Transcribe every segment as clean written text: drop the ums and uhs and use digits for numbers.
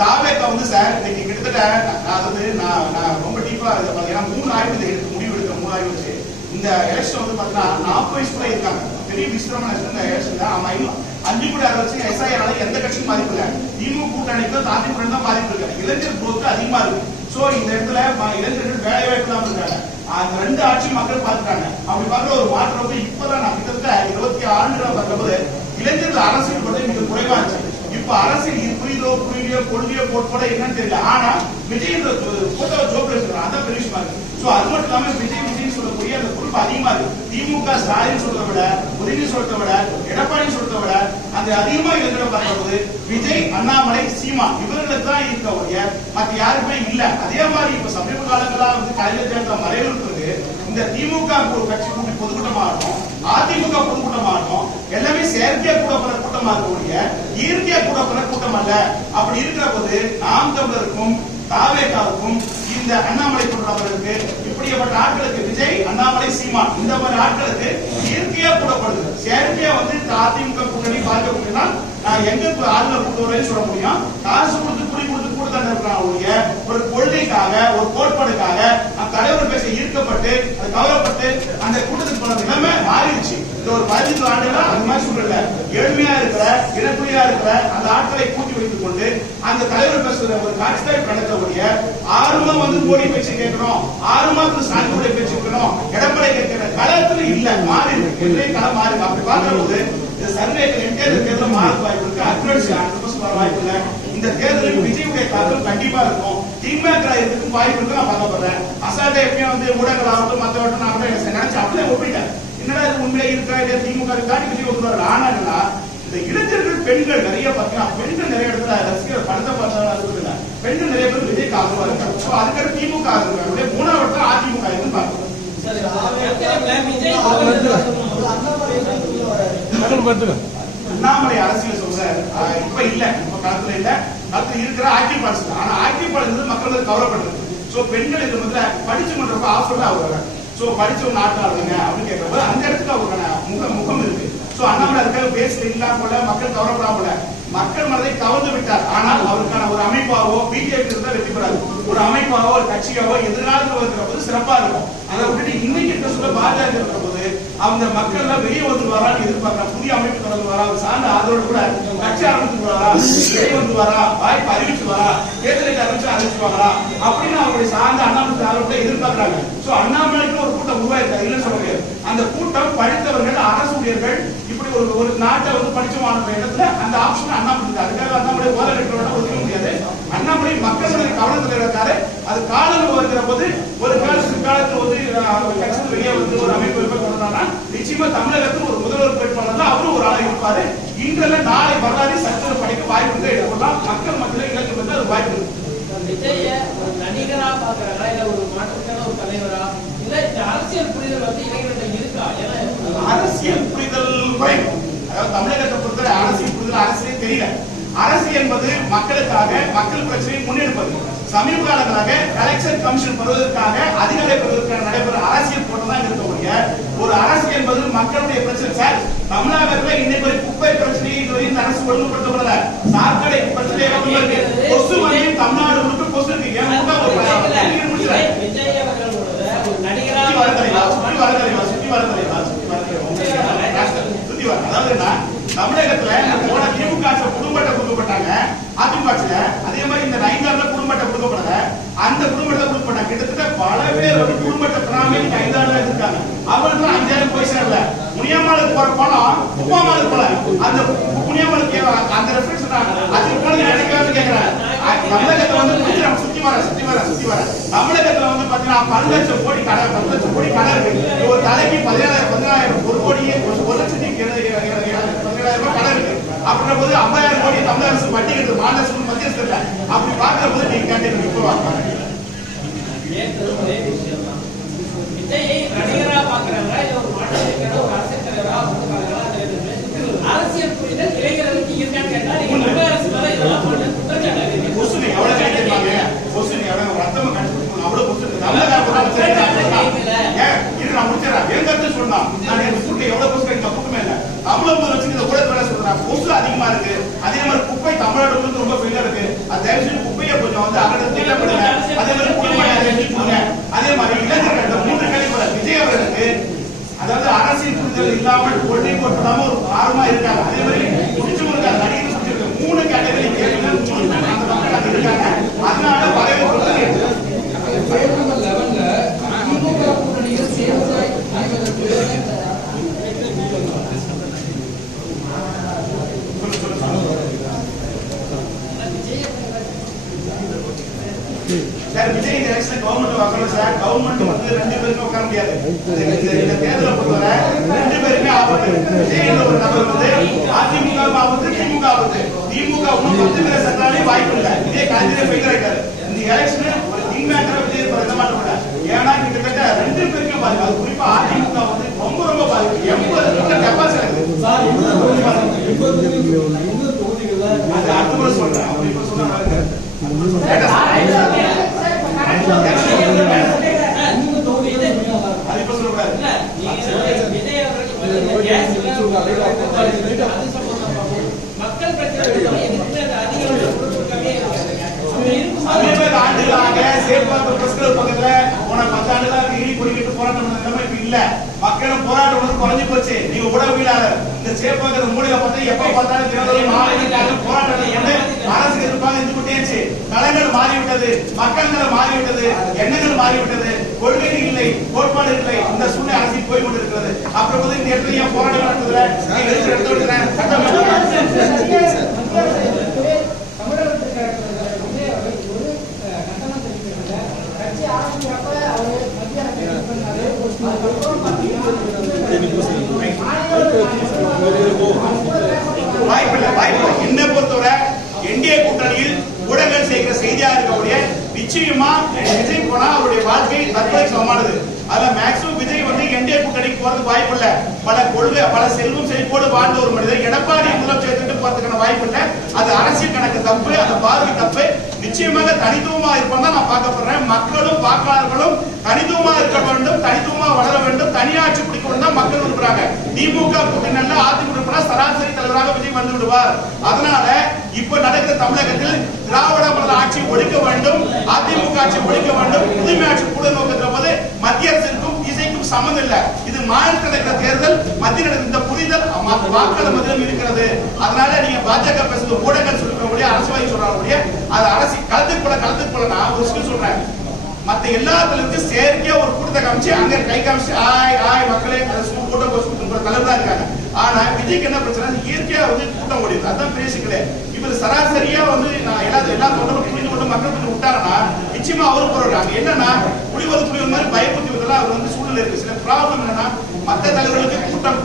தாவேக்கா வந்து சார் இன்னைக்கு கிட்டத்தட்ட நான் ரொம்ப டீப்பா ஏன்னா 3 ஆய்வு முடிவு எடுக்கிற 3 ஆய்வு வச்சு இந்த எலெக்ஷன் வந்து பாத்தீங்கன்னா 40 வயசுக்குள்ள இருக்காங்க. பெரிய விசித்திரமான இந்த எலெக்ஷன் தான். அவன் 5 கோடி 6 லட்சம் எஸ்ஐஆரால எந்த கட்சியும் பாதிப்பு இல்லை. திமுக கூட்டணிக்கு அதிமுக தான் பாதிப்பு இருக்கு. இளைஞர் குரோத் அதிகமா இருக்கு. சோ இந்த இடத்துல இளைஞர்கள் வேலை வாய்ப்பு இல்லாம இருக்காங்க. அந்த 2 ஆட்சியும் மக்கள் பார்த்துட்டாங்க. அப்படி பார்க்குற ஒரு மாற்றம் வந்து இப்பதான் நான் கிட்டத்தட்ட 26 ஆண்டுகள் பார்க்கும்போது இளைஞர்கள் அரசியல் பற்றி மிக குறைவா இருந்துச்சு. இப்ப அரசியல் புரியுதோ கொள்கையோ போட என்னன்னு தெரியல. ஆனா விஜய் போட்டோ ஜோப் எடுத்துக்கிறான். அதான் பெரிய விஷயமா இருக்கு. சோ அது மட்டும் இல்லாம விஜய் சொல்லக்கூடிய அந்த குறிப்பு அதிகமா இருக்கு. திமுக ஸ்டாலின் சொல்றதை விட, உதயநிதி சொல்றதை விட, எடப்பாடி சொல்றதை விட அந்த அதிகமா இளைஞர்களை பார்க்கும்போது விஜய், அண்ணாமலை, சீமா இவர்களுக்கு தான் இருக்க ஒழிய மற்ற யாருக்குமே இல்ல. அதே மாதிரி இப்ப சமீப காலங்களா வந்து கலைஞர் ஜெயலலிதா மறைவுக்கு இந்த திமுக கட்சி பொதுக்கூட்டமா இருக்கும், அதிமுக பொதுக்கூட்டமா இருக்கும், எல்லாமே செயற்கையா கூடப்படுற கூட்டமா இருக்கக்கூடிய இயற்கையா கூடப்படுற கூட்டம் அல்ல. அப்படி இருக்கிற போது நாம் தமிழருக்கும் தாவேக்காவுக்கும் இந்த அண்ணாமலை போன்றவர்களுக்கு இப்படிப்பட்ட ஆட்களுக்கு விஜய், அண்ணாமலை, சீமா இந்த மாதிரி ஆட்களுக்கு இயற்கையா கூடப்படுது. செயற்கையா வந்து அதிமுக கூட்டணி பார்க்கக்கூடியனா எங்க ஆளுநர் கூட்டுறதுன்னு சொல்ல முடியும். காசு கொடுத்து குடி கொடுத்து கூடுதல் இருக்கிறாங்க. ஒரு கொள்கைக்காக ஒரு கோட்பாடுக்காக தலைவர் பேச ஈர்க்கப்பட்டு அது கவலைப்பட்டு அந்த கூட்டத்துக்கு போன நிலைமை மாறிடுச்சு. இந்த ஒரு 15 ஆண்டுகளா அந்த மாதிரி சூழல்ல ஏழ்மையா இருக்கிற இனக்குடியா இருக்கிற அந்த ஆட்களை கூட்டி வைத்துக் கொண்டு அந்த தலைவர் பேசுற ஒரு காட்சி நடத்தக்கூடிய ஆர்வமா வந்து மோடி பேச்சு கேட்கணும், ஆர்வமா ஸ்டாலினுடைய பேச்சு கேட்கணும், எடப்பாடி கேட்கிற களத்துல இல்ல மாறி இருக்கு. களம் மாறி அப்படி பார்க்கிற போது இந்த சர்வேக்கள் தேர்தல் மாற வாய்ப்பு இருக்கு. அட்வான்ஸ் 100% வர வாய்ப்பு இல்ல. இந்த தேர்தலுக்கு விஜயுடைய தாக்கம் கண்டிப்பா இருக்கும். திமுக இதுக்கு வாய்ப்பு இருக்கு. நான் பார்க்க போறேன். அசால்ட்டா எப்பயும் வந்து ஊடகங்கள் ஆகட்டும் மற்றவட்டும் நான் கூட நினைச்சு அப்படியே ஒப்பிட்டேன். என்னடா இது உண்மையா இருக்கா இல்ல திமுக தாண்டி விஜய் ஒத்துவாரு. ஆனா இந்த இளைஞர்கள் பெண்கள் நிறைய பாத்தீங்கன்னா பெண்கள் நிறைய இடத்துல ரசிகர் படத்தை பார்த்தா பெண்கள் நிறைய பேர் விஜய் ஆதரவா இருக்காங்க. சோ அதுக்கு திமுக ஆதரவு 3வது அதிமுக இருக்குன்னு பாக்குறோம். அண்ணாமலை அரசியல் சொல்ற இப்ப இல்ல, இப்ப காலத்துல இல்ல, காலத்துல இருக்கிற ஆக்டிவ் பார்ட்ஸ். ஆனா ஆக்டிவ் பார்ட்ஸ் மக்கள் கவலைப்படுறது. சோ பெண்கள் இது வந்து படிச்சு பண்றப்ப ஆஃபர்ல அவங்க சோ படிச்சவங்க நாட்டாளுங்க அப்படின்னு கேட்கறப்ப அந்த இடத்துக்கு அவருக்கான முகம் இருக்கு. சோ அண்ணாமலை இருக்க பேசல இல்லாம போல மக்கள் கவலைப்படாமல மக்கள் மனதை கவர்ந்து விட்டார். ஆனால் அவருக்கான ஒரு அமைப்பாவோ பிஜேபி இருந்தா வெற்றி பெறாது. ஒரு அமைப்பாவோ ஒரு கட்சியாவோ எதிர்காலத்தில் இருக்கிற போது சிறப்பா இருக்கும். அதை விட்டுட்டு இன்னைக்கு இருக்க சொல்ல பாஜக இருக்கிற போது அந்த மக்கள் எல்லாம் வெளியே வந்து வரான்னு எதிர்பார்க்கலாம். புதிய அமைப்பு தொடர்ந்து வரா, சார்ந்த அதோட கூட கட்சி ஆரம்பிச்சு வரா, வெளியே வந்து வரா, வாய்ப்பு அறிவிச்சு வரா, தேர்தலுக்கு அறிவிச்சு வரா அப்படின்னு அவருடைய சார்ந்த அண்ணாமலை ஆதரவு எதிர்பார்க்கிறாங்க. சோ அண்ணாமலைக்கு ஒரு கூட்டம் உருவாயிருக்காரு இல்லைன்னு சொல்ல முடியாது. அந்த கூட்டம் படித்தவர்கள், அரசு ஊழியர்கள், இப்படி ஒரு நாட்டை வந்து படிச்ச மாணவர்கள் இடத்துல அந்த ஆப்ஷன் அண்ணாமலை இருக்கு. அதுக்காக அண்ணாமலை ஓலை கட்டுறவங்க ஒதுக்க முடியாது. அண்ணாமலை மக்களுடைய கவனத்தில் இருக்காரு. அது காலம் வருகிற போது ஒரு காலத்துல வந்து கட்சியில் வெளியே வந்து ஒரு அமைப்பு கொண்டாடுறா நிச்சயமா தமிழகத்தில் ஒரு முதல்வர் வேட்பாளர் தான் அவரும் ஒரு ஆளாக இருப்பாரு. இன்றல்ல நாளை வரலாறு சட்டத்தில் படிக்க வாய்ப்பு ஏற்படலாம். மக்கள் மத்தியில் இலக்கு வந்து அது வாய்ப்பு இருக்கு. விஜய ஒரு நடிகரா பாக்குறாரா இல்ல ஒரு மாற்றத்தான ஒரு தலைவரா இல்ல அரசியல் புரிதல் வந்து இளைஞர்கள் இருக்கா? அரசியல் புரிதல் குறைவு. அதாவது தமிழகத்தை பொறுத்தவரை அரசியல் புரிதல் அரசியலே தெரியல. அரசு என்பது மக்களுக்காக மக்கள் பிரச்சனையை முன்னெடுப்பது. சமீப காலங்களாக எலெக்ஷன் கமிஷன் பெறுவதற்காக அதிகாரி பெறுவதற்கான நடைபெற அரசியல் போட்டு தான் இருக்கக்கூடிய ஒரு அரசு என்பது மக்களுடைய பிரச்சனை. சார் தமிழகத்துல இன்னைக்கு ஒரு குப்பை பிரச்சனையை இந்த அரசு ஒழுங்குபடுத்தப்படல. சாக்கடை பிரச்சனை கொசு வந்து தமிழ்நாடு முழுக்க கொசு இருக்கு. தமிழகத்துல போன திமுக குடும்பத்தை கொடுக்கப்பட்டாங்க, அதிமுக அதே மாதிரி இந்த 5 ஆண்டுல குடும்பத்தை கொடுக்கப்படல. அந்த குடும்பத்தை கொடுக்கப்பட்டாங்க. கிட்டத்தட்ட பல பேர் வந்து குடும்பத்தை பிராமே 5 ஆண்டுல இருக்காங்க. அவங்களுக்கு 5000 போய் சேரல. முனியம்மாளுக்கு போற பணம் உப்பாமாளுக்கு போல. அந்த முனியம்மாளுக்கு அந்த ரெஃபரன்ஸ் அதுக்கு போல நினைக்கிறது கேட்கிறேன். தமிழகத்துல வந்து சுத்தி வர தமிழகத்துல வந்து பாத்தீங்கன்னா 10 லட்சம் கோடி கடை இருக்கு. ஒரு தலைக்கு 17,000 1 கோடி 1,17,000 ரூபாய் கடை இருக்கு. அப்படின்ற போது 50,000 கோடி தமிழக அரசு வட்டி கட்டுது. மாநில அரசு மத்திய அரசு இல்ல. அப்படி பாக்குற போது நீங்க கேட்டீங்க இப்போ விஜயை நடிகரா பாக்குறாங்க இல்ல ஒரு மாற்றத்திற்கான ஒரு அரசியல் தலைவரா அரசியல் புரிதல் இளைஞர்களுக்கு இருக்கான்னு கேட்டா நீங்க தமிழக அரசு மேல இதெல்லாம் பண்ண குற்றச்சாட்டு கொஸ்டின் எவ்வளவு கேட்டிருப்பாங்க. கொஸ்டின் எவ்வளவு ரத்தமா கண்டுபிடிக்கணும். அவ்வளவு கொஸ்டின் தமிழக நான் முடிச்சிடறேன். எங்க இருந்து சொன்னா நான் எவ்வளவு கொஸ்டின் தப்புமே இல்ல. தமிழக வச்சு இந்த ஊடக வேலை சொல்றாங்க. கொசு அதிகமா இருக்கு. அதே மாதிரி குப்பை தமிழ்நாடு ரொம்ப பெரிய இருக்கு. அது குப்பையை கொஞ்சம் வந்து அகற்ற திட்டமிடுங்க. அதே மாதிரி குடும்ப எழுதி கொடுங்க. அதே மாதிரி இளைஞர்கள் இந்த 3 கேள்வி விஜய் அவர்களுக்கு அதாவது அரசியல் புரிதல் இல்லாமல் கொள்கை போட்டுடாம ஒரு ஆர்வமா இருக்காங்க. அதே மாதிரி முடிச்சும் இருக்காங்க. நடிகர் சொல்லியிருக்காங்க 3 கேட்டகரி கேள்விகள் 3 அந்த மக்கள் இருக்காங்க. அதனால வரவேற்பு சார் விஜய் இந்த எலெக்ஷன் கவர்மெண்ட் வாங்கணும் சார். கவர்மெண்ட் வந்து 2 பேருமே உட்கார முடியாது. இந்த தேர்தலை பொறுத்தவரை 2 பேருமே ஆபத்து. விஜய் ஒரு நபர் வந்து அதிமுக ஆபத்து, திமுக ஆபத்து. திமுக இன்னும் 10 பேரை சேர்த்தாலே வாய்ப்பு இல்லை. விஜய் கலைஞரே ஃபெயிலியர் ஆயிட்டாரு. இந்த எலெக்ஷன் ஒரு கிங் மேக்கரா விஜய் பண்ண மாட்டோம்ல. ஏன்னா கிட்டத்தட்ட 2 பேருக்கும் பாதிப்பு. அது குறிப்பா அதிமுக வந்து ரொம்ப ரொம்ப பாதிப்பு. 80% டெபாசிட் ஆகுது சார். அது அடுத்த முறை சொல்றேன். அப்படி இப்ப சொன்னாங்க மக்கள் பிரச்சனை ஆண்டுகளாக சேப்பாக்கம் பிரஸ்கிளப் பக்கத்துல போன 10 ஆண்டுகளாக நீதி குடிக்கிட்டு போராட்டம் நிலைமை இப்ப இல்ல. மக்களும் போராட்டம் வந்து குறைஞ்சு போச்சு. நீங்க உடவியலாளர் இந்த சேப்பாக்கம் மூலையில பார்த்தா எப்ப பார்த்தாலும் தினந்தோறும் மாவட்டத்திற்காக போராட்டம் என்ன அரசு எதிர்ப்பாக இருந்துகிட்டேச்சு. களங்கள் மாறிவிட்டது, மக்கள் மாறிவிட்டது, எண்ணங்கள் மாறிவிட்டது, கொள்கை இல்லை, கோட்பாடு இல்லை. இந்த சூழ்நிலை அரசியல் போய் கொண்டிருக்கிறது. அப்புறம் வந்து இந்த இடத்துல ஏன் போராட்டம் நடத்துதுல எடுத்து விடுறேன் வாய்ப்பில்லை. என்னை பொறுத்தவரை என்டிஏ கூட்டணியில் ஊடகங்கள் செய்கிற செய்தியா இருக்கக்கூடிய நிச்சயமா விஜய் போனா அவருடைய வாழ்க்கை தற்கொலை சமமானது. அதுல மேக்ஸிமம் விஜய் வந்து என்டிஏ கூட்டணிக்கு போறதுக்கு வாய்ப்பு இல்ல. பல கொள்கை பல செல்வம் செழிப்போடு வாழ்ந்த ஒரு மனிதர் எடப்பாடி முதலமைச்சர் போறதுக்கான வாய்ப்பு இல்ல. அது அரசியல் கணக்கு தப்பு, அந்த பார்வை தப்பு. நிச்சயமாக தனித்துவமா இருப்போம் தான் நான் பார்க்க போறேன். மக்களும் வாக்காளர்களும் தனித்துவமா இருக்க வேண்டும், தனித்துவமா வளர வேண்டும், தனியாட்சி பிடிக்க வேண்டும் மக்கள் விரும்புறாங்க. திமுக கூட்டணியில அதிமுக சராசரி தலைவராக விஜய் வந்து விடுவார். அதனால இப்ப நடக்கிற தமிழகத்தில் திராவிட மாடல் ஆட்சி ஒழிக்க வேண்டும், அதிமுக ஆட்சி ஒழிக்க வேண்டும், புதுமை ஆட்சி கூட நோக்கத்தில் போது மத்திய அரசுக்கும் இசைக்கும் சம்மந்தம் இல்ல. இது மாநிலத்தில் நடக்கிற தேர்தல், மத்திய இந்த புரிதல் வாக்காளர் மத்தியிலும் இருக்கிறது. அதனால நீங்க பாஜக பேசுறது ஊடகங்கள் சொல்றவங்களுடைய அரசியல்வாதி சொல்றாங்க. அது அரசியல் களத்துக்கு போல நான் ஒரு விஷயம் சொல்றேன். மத்த எல்லா தலைவருக்கும் செயற்கையா ஒரு கூட்டத்தை காமிச்சு அங்க கை காமிச்சு ஆய் மக்களே கூட்டம் போட்டு தலைவர் தான் இருக்காங்க. ஆனா விஜய்க்கு என்ன பிரச்சனை, இயற்கையா வந்து கூட்டம் ஓடிடுது. அதுதான் பெரிய சிக்கலே. இவர் சராசரியா வந்து நான் எல்லா தொண்டரும் புரிந்து கொண்டு மக்கள் புரிந்து விட்டாருன்னா நிச்சயமா அவரு போறாங்க. என்னன்னா புலிவது மாதிரி பயப்படுத்தி விதெல்லாம் அவர் வந்து சூழ்நிலை இருக்கு. சில ப்ராப்ளம் என்னன்னா மத்த தலைவர்களுக்கு கூட்டம்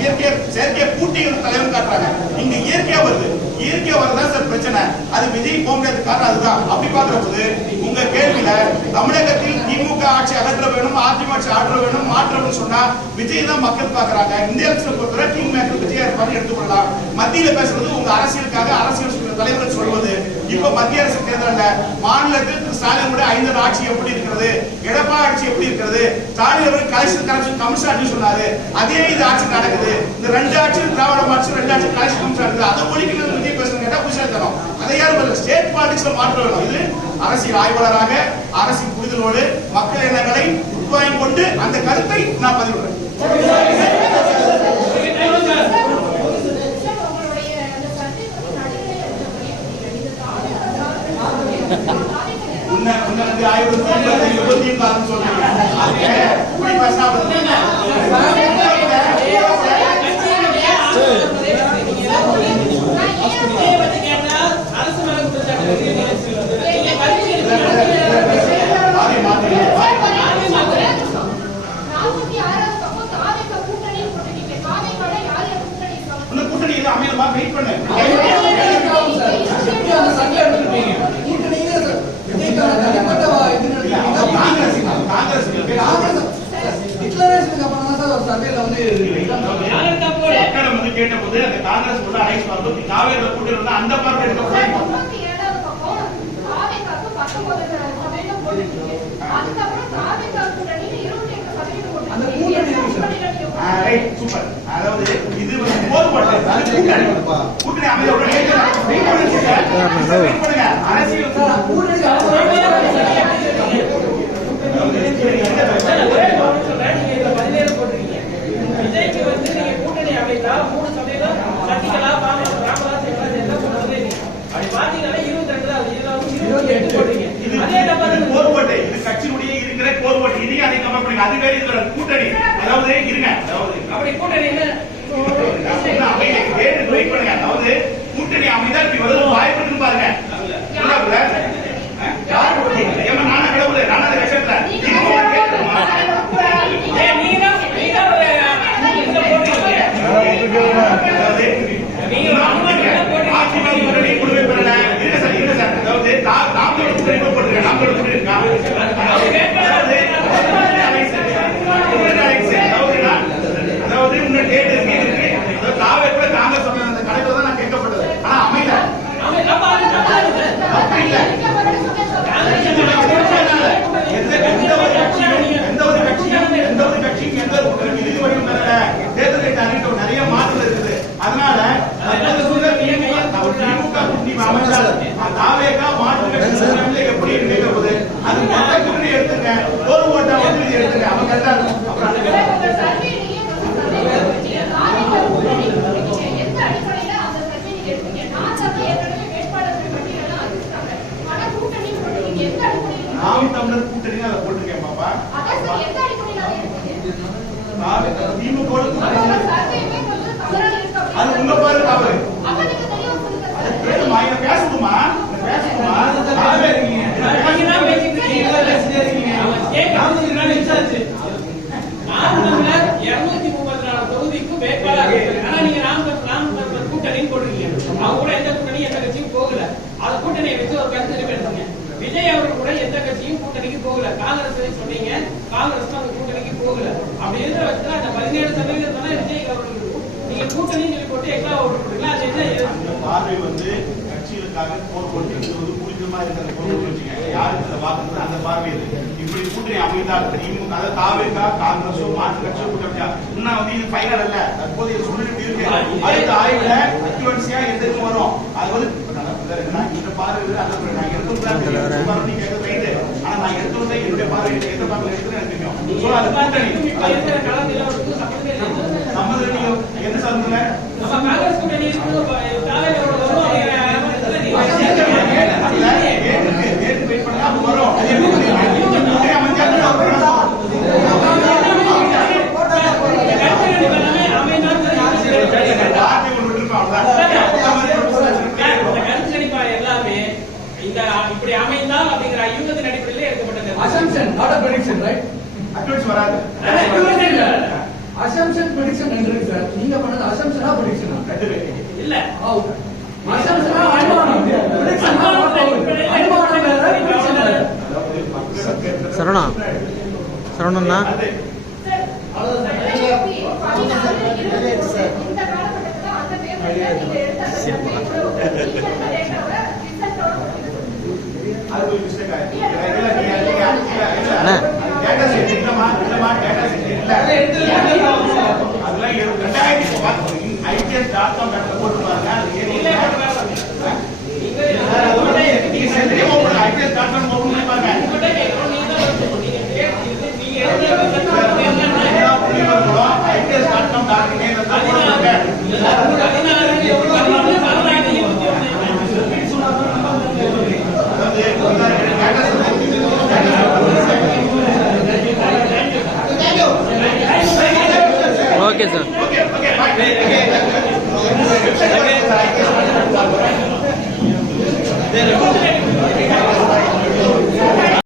இயற்கையா செயற்கையா கூட்டி தலைவர் காட்டுறாங்க. இங்க இயற்கையா வருது. இயற்கையா வரதான் சார் பிரச்சனை. அது விஜய் போக முடியாத காரணம் அதுதான். அப்படி பாக்குற போது உங்க கேள்வியில தமிழகத்தில் திமுக ஆட்சி அகற்ற வேணும், அதிமுக ஆட்சி ஆற்ற வேணும், மாற்றணும்னு சொன்னா விஜய் தான் மக்கள் பாக்குறாங்க. இந்த எலெக்ஷன் பொறுத்தவரை கிங் மேக்கர் விஜயா இருப்பாரு எடுத்துக்கொள்ளலாம். மத்தியில பேசுறது உங்க அரசியலுக்காக அரசியல் தலைவர்கள் சொல்வது. இப்ப மத்திய அரசு தேர்தல் மாநிலத்தில் திரு ஸ்டாலின் 5 ஆட்சி எப்படி இருக்கிறது, எடப்பாடி ஆட்சி எப்படி இருக்கிறது, ஸ்டாலின் அவர்கள் கலெக்ஷன் கமிஷன் ஆட்சி சொன்னாரு. அதே இது ஆட்சி நடக்குது. இந்த 2 ஆட்சி திராவிட ஆட்சி, 2 ஆட்சி கலெக்ஷன் கமிஷன் இருக்குது. அதை ஒழிக்கிறது விஜய் பேசுறது கேட்டா புதுசா தரும். அதை யாரும் ஸ்டேட் பாலிடிக்ஸ்ல மாற்ற வேணும். இது அரசியல் ஆய்வாளராக அரசியல் புரிதலோடு மக்கள் எண்ணங்களை உட்வாங்கிக் கொண்டு அந்த கருத்தை நான் பதிவிடுறேன். ஆய்வு சொல்றேன். கூட்டணி அமையலமா வெயிட் பண்ணு. கேட்டபோது அந்த காங்கிரஸ் அந்த பார்வை சூப்பர். அதாவது இது போதுபட்டது கூட்டணி அமைதியோட வெயிட் பண்ணுங்க சார். வெயிட் பண்ணுங்க. அரசியல் ஒரே ஒரு சொல்றேன், நீங்க இதுல 17 போட்டிருக்கீங்க. விஜய்க்கு வந்து நீங்க கூட்டணி அமைத்தா 3% சசிகலா, பாமக, ராமதாஸ் எல்லாம் சேர்ந்தா போடுறதே இல்லையா? அப்படி பாத்தீங்கன்னா 22 தான். இதுல வந்து 28 போடுறீங்க. அதே நம்பர் கோர்வோட்டு, இது கட்சியினுடைய இருக்கிற கோர்வோட்டு. இதையும் அதை கம்பேர் பண்ணுங்க. அது வேற இதுல கூட்டணி. அதாவது இருங்க, அதாவது அப்படி கூட்டணி என்ன? வெயிட் பண்ணுங்க. அதாவது கூட்டணி அமைந்தா இப்படி வருது வாய்ப்பு இருக்குன்னு பாருங்க. யாரு போட்டீங்க? ஏமா நானா கடவுளே, நானா அந்த விஷயத்துல நீங்க தான் ஒரு இதுல போடுறீங்க. நீங்க அதிமுக கூட்டணி குழுவை பெறல. இருங்க சார், இருங்க சார். அதாவது நாமளோட கூட்டணி போட்டுருக்கேன். நாமளோட கூட்டணி இருக்கா? அதாவது இன்னும் டேட் இருக்கு. தாவே கூட காங்கிரஸ் சொன்ன அந்த கணக்குல தான் நான் கேட்கப்பட்டது. ஆனா அமையல. அப்படி இல்ல. எந்த ஒரு கட்சியும் எந்த ஒரு கூட்டணி இதுவரையும் பெறல. தேர்தல் அறிக்கை நிறைய மாற்றம் இருக்குது. அதனால திமுக கூட்டணி அமைச்சால் தாவேகா மாற்று கட்சி எப்படி இணைக்கப்போகுது? அது மொத்த கூட்டணி எடுத்துங்க. ஒரு ஓட்டா வந்து எடுத்துங்க. அவங்க கரெக்டா இருக்கும். நாம் தமிழர் கூட்டணி அதை போட்டிருக்கேன் பாப்பா. திமுக அது உங்க பாரு தவறு. பேசணுமா தொகுதிக்கு வேட்பாளர். ஆனா நீங்க ராமதாஸ் கூட்டணி போடுறீங்க. அவங்க கூட எந்த கூட்டணி எந்த கட்சியும் போகல. அது கூட்டணியை வச்சு ஒரு கருத்து எடுத்துங்க. விஜய் அவர்கள் கூட எந்த கட்சியும் கூட்டணிக்கு போகல. காங்கிரஸ் சொன்னீங்க, காங்கிரஸ் அந்த கூட்டணிக்கு போகல. அப்படி இருக்கிற வச்சுதான் அந்த 17% தானே விஜய் அவர்களுக்கு நீங்க கூட்டணி சொல்லி போட்டு எக்ஸ்ட்ரா ஓட்டு போட்டீங்களா? அது என்ன பார்வை வந்து கட்சிகளுக்காக போர் போட்டு புரிதமா இருக்கிற பொருள் வச்சுங்க. யாருக்கு அந்த வாக்குறது அந்த பார்வை இப்படி கூட்டணி அமைந்தால் திமுக அதாவது தாவேகா காங்கிரஸோ மாற்று கட்சியோ கூட்டணியா இன்னும் வந்து இது ஃபைனல் அல்ல. தற்போதைய சூழ்நிலை இருக்கு. அடுத்த ஆய்வுல அக்யூவன்சியா எதுக்கு வரும்? அது வந்து இந்த பார்வை நான் எடுத்து நீங்க கேட்கறது ரைட்டு. ஆனா நான் எடுத்து என்னுடைய பார்வை எந்த பார்வை எடுத்து எனக்கு தெரியும். சோ அது கூட்டணி சம்மந்த நீங்க என்ன சொல்லுங்க? காங்கிரஸ் கூட்டணி வெயிட் பண்ணா வரும். எல்லாமே இந்த இப்படி அமைந்தால் அப்படிங்கிற யூகத்தின் அடிப்படையில் எடுக்கப்பட்டது. Assumption, not a prediction, right? Advice வராது. Assumption, prediction என்றது சார். நீங்க பண்ணது assumption ஆ prediction ஆ? இல்ல. Assumption ஆ அனுமானம். Prediction ஆ அனுமானம் வேற, prediction வேற. சரவணண்ணா அது ஒரு மிஸ்டேக் ஆயிடுச்சு. டேட்டா செட் இல்லமா டேட்டா செட் இல்ல. அதெல்லாம் 2000 ITS.com போட்டு பாருங்க. அது இல்ல நீங்க சென்டரே ஓபன் ITS.com ஓபன் பண்ணி பாருங்க. ITS.com okay sir. Okay, bye.